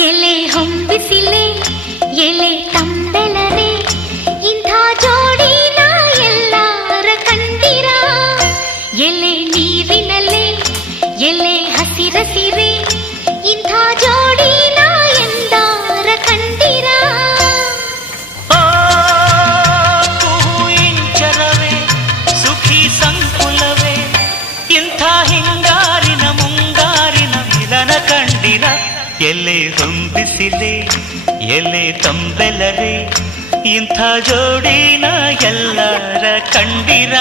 ಎಲೆ ಹೊಂಬಿಸಿಲೆ ಎಲೆ ತಂಬೆಲರೆ ಇಂಥ ಜೋಡಿನ ಎಲ್ಲಾರ ಕಂಡಿರ ಎಲೆ ನೀರಿನಲೆ ಎಲೆ ಹಸಿರಸಿರೆ ಇಂಥ ಜೋಡಿನ ಎಂದಾರ ಕಂಡಿರ ಇಂಚರವೇ ಸುಖಿ ಸಂಕುಲವೇ ಇಂಥ ಹಿಂಗಾರಿನ ಮುಂಗಾರಿನ ಮಿಲನ ಕಂಡಿರ ಎಲೆ ಹೊಂಬಿಸಿಲೆ ಎಲೆ ತಂಬೆಲರೆ ಇಂಥ ಜೋಡಿನ ಎಲ್ಲರ ಕಂಡಿರ